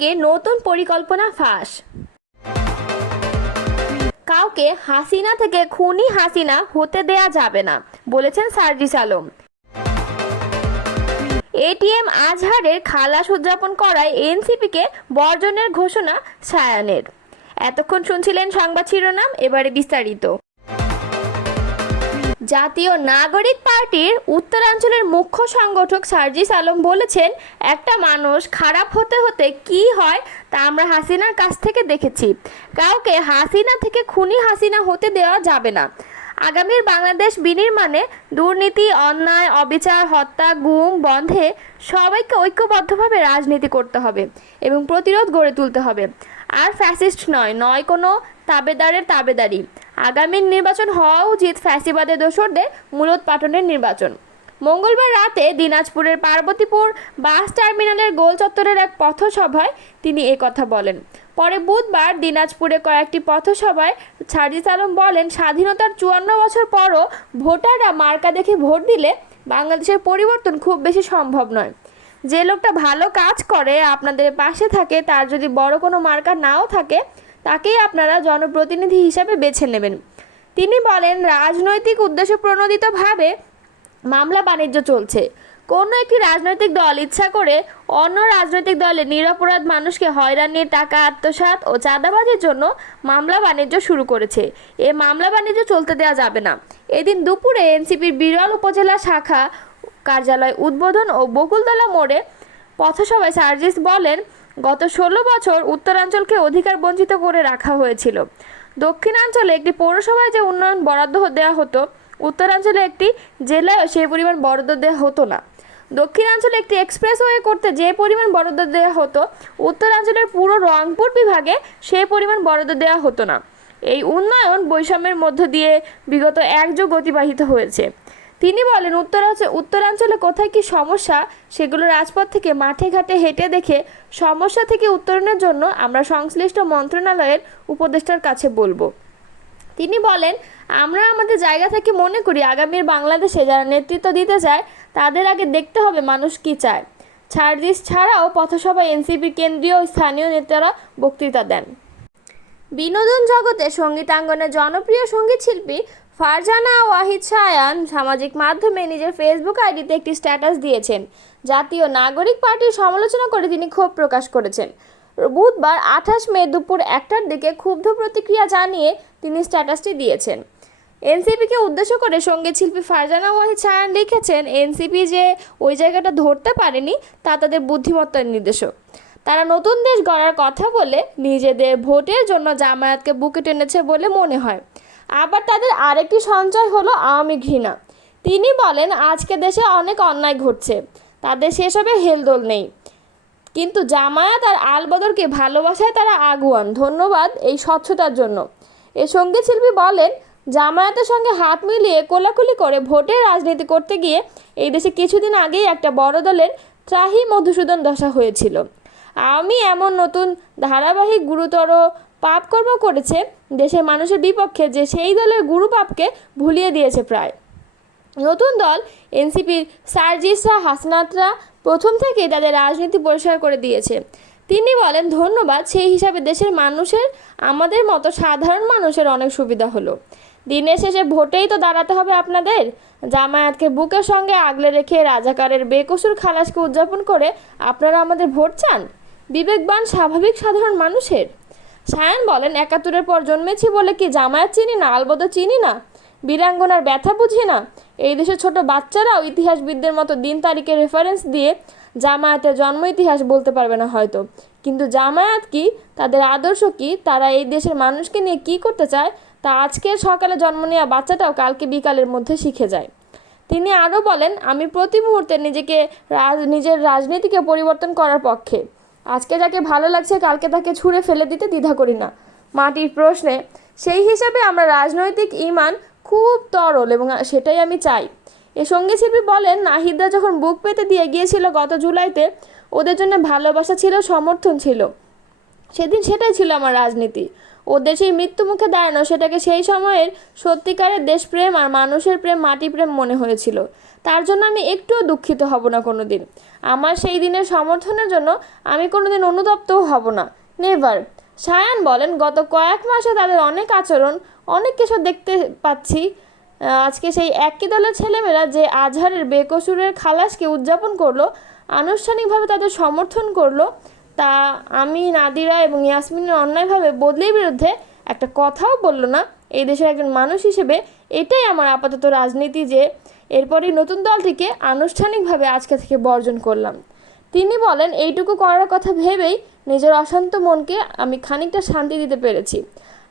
লীগের নতুন পরিকল্পনা ফাঁস। কাউকে হাসিনা থেকে খুনি হাসিনা হতে দেয়া যাবে না বলেছেন সার্জিস আলম। এটিএম আজহারের খালাস উদযাপন করায় এনসিপিকে বর্জনের ঘোষণা সায়ানের। এতক্ষণ শুনছিলেন সংবাদ শিরোনাম, এবারে বিস্তারিত। জাতীয় নাগরিক পার্টির উত্তরাঞ্চলের মুখ্য সংগঠক সার্জিস আলম বলেছেন, একটা মানুষ খারাপ হতে হতে কি হয় তা আমরা হাসিনার কাছ থেকে দেখেছি। কাউকে হাসিনা থেকে খুনি হাসিনা হতে দেওয়া যাবে না। আগামীর বাংলাদেশ বিনির্মাণে দুর্নীতি, অন্যায়, অবিচার, হত্যা, গুম বন্ধে সবাইকে ঐক্যবদ্ধভাবে রাজনীতি করতে হবে এবং প্রতিরোধ গড়ে তুলতে হবে। আর ফ্যাসিস্ট নয় কোনো তাবেদারের তাবেদারি। আগামীর নির্বাচন হওয়া উচিত ফ্যাসিবাদের দোসরদের মূলোৎপাটনের নির্বাচন। মঙ্গলবার রাতে দিনাজপুরের পার্বতীপুর বাস টার্মিনালের গোল চত্বরের এক পথসভায় তিনি কথা বলেন। পরে বুধবার দিনাজপুরে কয়েকটি পথসভায় সার্জিস আলম বলেন, স্বাধীনতার 54 বছর পরও ভোটাররা মার্কা দেখে ভোট দিলে বাংলাদেশের পরিবর্তন খুব বেশি সম্ভব নয়। যে লোকটা ভালো কাজ করে, আপনাদের পাশে থাকে, তার যদি বড় কোনো মার্কা নাও থাকে তাকেই আপনারা জনপ্রতিনিধি হিসাবে বেছে নেবেন। তিনি বলেন, রাজনৈতিক উদ্দেশ্য প্রণোদিতভাবে মামলা বাণিজ্য চলছে। কোনো একটি রাজনৈতিক দল ইচ্ছা করে অন্য রাজনৈতিক দলের নিরপরাধ মানুষকে হয়রানি, টাকা আত্মসাৎ ও চাঁদাবাজির জন্য মামলা বাণিজ্য শুরু করেছে। এ মামলা বাণিজ্য চলতে দেওয়া যাবে না। এদিন দুপুরে এনসিপির বিরল উপজেলা শাখা কার্যালয় উদ্বোধন ও বকুলতলা মোড়ে পথসভায় সার্জিস বলেন, গত 16 বছর উত্তরাঞ্চলকে অধিকার বঞ্চিত করে রাখা হয়েছিল। দক্ষিণাঞ্চলে একটি পৌরসভায় যে উন্নয়ন বরাদ্দ দেওয়া হতো, উত্তরাঞ্চলে একটি জেলায় সেই পরিমাণ বরাদ্দ দেওয়া হতো না। দক্ষিণাঞ্চলে একটি এক্সপ্রেসওয়ে করতে যে পরিমাণ বরাদ্দ দেওয়া হতো, উত্তরাঞ্চলের পুরো রংপুর বিভাগে সেই পরিমাণ বরাদ্দ দেওয়া হতো না। এই উন্নয়ন বৈষম্যের মধ্য দিয়ে বিগত এক যুগ অতিবাহিত হয়েছে। তিনি বলেন, উত্তরাঞ্চলে কোথায় কি সমস্যা সেগুলো রাজপথ থেকে মাঠে ঘাটে হেঁটে দেখে সমস্যা থেকে উত্তরণের জন্য আমরা সংশ্লিষ্ট মন্ত্রণালয়ের উপদেষ্টার কাছে বলবো। তিনি বলেন, আমরা আমাদের জায়গা থেকে মনে করি আগামীর বাংলাদেশে যারা নেতৃত্ব দিতে চায় তাদের আগে দেখতে হবে মানুষ কি চায়। সার্জিস ছাড়াও পথসভায় এনসিপির কেন্দ্রীয় ও স্থানীয় নেতারা বক্তৃতা দেন। বিনোদন জগতে সঙ্গীতাঙ্গনে জনপ্রিয় সঙ্গীত শিল্পী ফারজানা ওয়াহিদ শায়ান সামাজিক মাধ্যমে নিজের ফেসবুক আইডিতে একটি স্ট্যাটাস দিয়েছেন। জাতীয় নাগরিক পার্টির সমালোচনা করে তিনি ক্ষোভ প্রকাশ করেছেন। বুধবার 28 মে দুপুর 1টার দিকে ক্ষুব্ধ প্রতিক্রিয়া জানিয়ে তিনি স্ট্যাটাসটি দিয়েছেন। এনসিপিকে উদ্দেশ্য করে সঙ্গীত শিল্পী ফারজানা ওয়াহিদ শায়ান লিখেছেন, এনসিপি যে ওই জায়গাটা ধরতে পারেনি তা তাদের বুদ্ধিমত্তার নির্দেশক। তারা নতুন দেশ গড়ার কথা বলে নিজেদের ভোটের জন্য জামায়াতকে বুকে টেনেছে বলে মনে হয়। আবার তাদের আরেকটি সঞ্চয় হলো আওয়ামী ঘৃণা। তিনি বলেন, আজকে দেশে অনেক অন্যায় ঘটছে, তাদের সেসবে হেলদোল নেই, কিন্তু জামায়াত আর আলবদরকে ভালোবাসায় তারা আগুয়ান। ধন্যবাদ এই স্বচ্ছতার জন্য। এ সঙ্গীত শিল্পী বলেন, জামায়াতের সঙ্গে হাত মিলিয়ে কোলাকুলি করে ভোটের রাজনীতি করতে গিয়ে এই দেশে কিছুদিন আগেই একটা বড় দলের ত্রাহি মধুসূদন দশা হয়েছিল। আওয়ামী এমন নতুন ধারাবাহিক গুরুতর পাপকর্ম করেছে দেশের মানুষের বিপক্ষে যে সেই দলের গুরু পাপকে ভুলিয়ে দিয়েছে প্রায়। নতুন দল এনসিপির সার্জিসরা, হাসনাতরা প্রথম থেকেই তাদের রাজনীতি পরিষ্কার করে দিয়েছে। তিনি বলেন, ধন্যবাদ, সেই হিসাবে দেশের মানুষের, আমাদের মতো সাধারণ মানুষের অনেক সুবিধা হলো। দিনের শেষে ভোটেই তো দাঁড়াতে হবে আপনাদের। জামায়াতকে বুকের সঙ্গে আগলে রেখে রাজাকারের বেকসুর খালাসকে উদযাপন করে আপনারা আমাদের ভোট চান? বিবেকবান স্বাভাবিক সাধারণ মানুষের। শায়ান বলেন, 71-এর পর জন্মেছি বলে কি জামায়াত চিনি না, আলবদর চিনি না, বীরাঙ্গনার ব্যথা বুঝি না? এই দেশের ছোট বাচ্চারাও ইতিহাসবিদদের মতো দিন তারিখের রেফারেন্স দিয়ে জামায়াতের জন্ম ইতিহাস বলতে পারবে না হয়তো, কিন্তু জামায়াত কি, তাদের আদর্শ কি, তারা এই দেশের মানুষকে নিয়ে কি করতে চায় তা আজকের সকালে জন্ম নেওয়া বাচ্চাটাও কালকে বিকালের মধ্যে শিখে যায়। তিনি আরও বলেন, আমি প্রতি মুহূর্তে নিজের রাজনীতিকে পরিবর্তন করার পক্ষে। আজকে যাকে ভালো লাগছে কালকে তাকে ছুঁড়ে ফেলে দিতে দ্বিধা করি না মাটির প্রশ্নে। সেই হিসাবে আমরা রাজনৈতিক ঈমান খুব তরল এবং সেটাই আমি চাই। এ সঙ্গীত শিল্পী বলেন, নাহিদরা যখন বুক পেতে দিয়ে গিয়েছিল গত জুলাইতে, ওদের জন্য ভালোবাসা ছিল, সমর্থন ছিল। সেদিন সেটাই ছিল আমার রাজনীতি। ওদের সেই মৃত্যু মুখে দাঁড়ানো, সেটাকে সেই সময়ের সত্যিকারের দেশপ্রেম আর মানুষের প্রেম, মাটিপ্রেম মনে হয়েছিল। তার জন্য আমি একটুও দুঃখিত হব না কোনো দিন। আমার সেই দিনের সমর্থনের জন্য আমি কোনো দিন অনুতপ্তও হব না, নেভার। সায়ান বলেন, গত কয়েক মাসে তাদের অনেক আচরণ, অনেক কিছু দেখতে পাচ্ছি। আজকে সেই একই দলের ছেলেমেয়েরা যে আজহারের বেকসুরের খালাসকে উদযাপন করলো, আনুষ্ঠানিকভাবে তাদের সমর্থন করলো, তা আমি, নাদিরা এবং ইয়াসমিনের অন্যায়ভাবে বদলির বিরুদ্ধে একটা কথাও বলল না এই দেশের একজন মানুষ হিসেবে, এটাই আমার আপাতত রাজনীতি, যে এরপরই নতুন দলটিকে আনুষ্ঠানিকভাবে আজকে থেকে বর্জন করলাম। তিনি বলেন, এইটুকু করার কথা ভেবেই নিজের অশান্ত মনকে আমি খানিকটা শান্তি দিতে পেরেছি।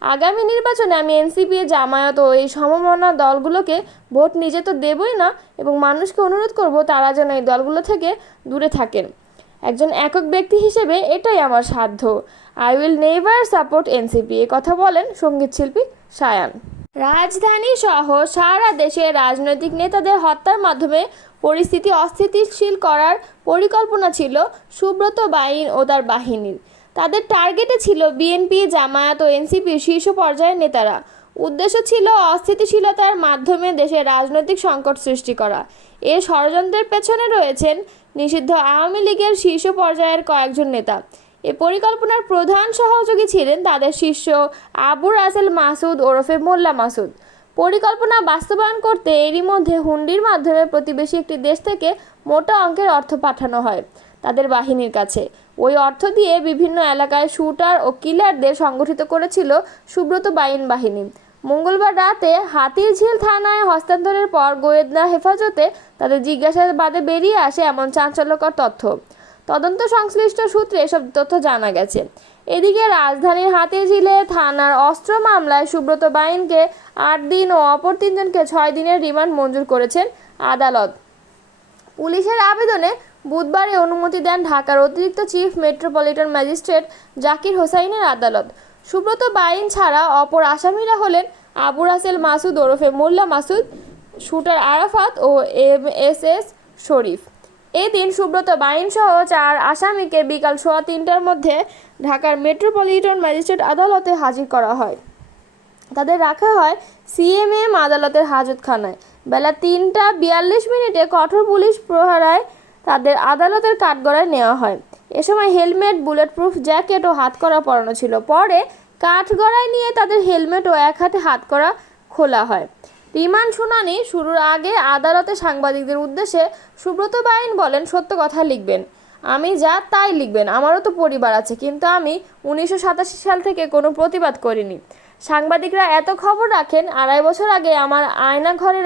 আগামী নির্বাচনে আমি এনসিপি, জামায়াত ও এই সমমনা দলগুলোকে ভোট নিজে তো দেবই না, এবং মানুষকে অনুরোধ করব তারা যেন এই দলগুলো থেকে দূরে থাকেন। একজন একক ব্যক্তি হিসেবে এটাই আমার সাধ্য। I will never support NCP, এ কথা বলেন সঙ্গীতশিল্পী সায়ান। রাজধানী সহ সারা দেশে রাজনৈতিক নেতাদের হত্যার মাধ্যমে পরিস্থিতি অস্থিতিশীল করার পরিকল্পনা ছিল সুব্রত বাইন ও তার বাহিনীর। তাদের টার্গেটে ছিল বিএনপি, জামায়াত ও এনসিপির শীর্ষ পর্যায়ের নেতারা। উদ্দেশ্য ছিল অস্থিতিশীলতার মাধ্যমে দেশে রাজনৈতিক সংকট সৃষ্টি করা। এ ষড়যন্ত্রের পেছনে রয়েছেন নিষিদ্ধ আওয়ামী লীগের শীর্ষ পর্যায়ের কয়েকজন নেতা। এ পরিকল্পনার প্রধান সহযোগী ছিলেন তাদের শিষ্য আবু রাসেল মাসুদ ওরফে মোল্লা মাসুদ। পরিকল্পনা বাস্তবায়ন করতে এরই মধ্যে হুন্ডির মাধ্যমে প্রতিবেশী একটি দেশ থেকে মোটা অঙ্কের অর্থ পাঠানো হয় তাদের বাহিনীর কাছে। ওই অর্থ দিয়ে বিভিন্ন এলাকায় শুটার ও কিলারদের সংগঠিত করেছিল সুব্রত বাইন বাহিনী। মঙ্গলবার রাতে হাতিরঝিল থানায় হস্তান্তরের পর গোয়েন্দা হেফাজতে তাদের জিজ্ঞাসাবাদে বেরিয়ে আসে এমন চাঞ্চল্যকর তথ্য। তদন্ত সংশ্লিষ্ট সূত্রে এসব তথ্য জানা গেছে। এদিকে রাজধানীর হাতিরঝিলে থানার অস্ত্র মামলায় সুব্রত বাইনকে 8 দিন ও অপর 3 জনকে 6 দিনের রিমান্ড মঞ্জুর করেছেন আদালত। পুলিশের আবেদনে বুধবার অনুমতি দেন ঢাকার অতিরিক্ত চিফ মেট্রোপলিটন ম্যাজিস্ট্রেট জাকির হোসাইনের আদালত। সুব্রত বাইন ছাড়া অপর আসামিরা হলেন আবু রাসেল মাসুদ ওরফে মোল্লা মাসুদ, শুটার আরাফাত ও MSS শরীফ। এদিন সুব্রত বাইন সহ 4 আসামিকে বিকাল 3:15টার মধ্যে ঢাকার মেট্রোপলিটন ম্যাজিস্ট্রেট আদালতে হাজির করা হয়। তাদের রাখা হয় CMM আদালতের হাজতখানায়। বেলা 3টা 42 কঠোর পুলিশ প্রহরায় তাদের আদালতের কাঠগড়ায় নেওয়া হয়। এ সময় হেলমেট, বুলেট প্রুফ জ্যাকেট ও হাতকড়া পরানো ছিল। পরে কাঠগড়ায় নিয়ে তাদের হেলমেট ও এক হাতে হাতকড়া খোলা হয়। রিমান্ড শুনানি শুরুর আগে আদালতে সাংবাদিকদের উদ্দেশ্যে সুব্রত বাইন বলেন, সত্য কথা লিখবেন, আমি যা তাই লিখবেন, আমারও তো পরিবার আছে, কিন্তু আমি 1987 সাল থেকে কোনো প্রতিবাদ করিনি। সাংবাদিকরা এত খবর রাখেন, 2.5 বছর আগে আমার আয়না ঘরে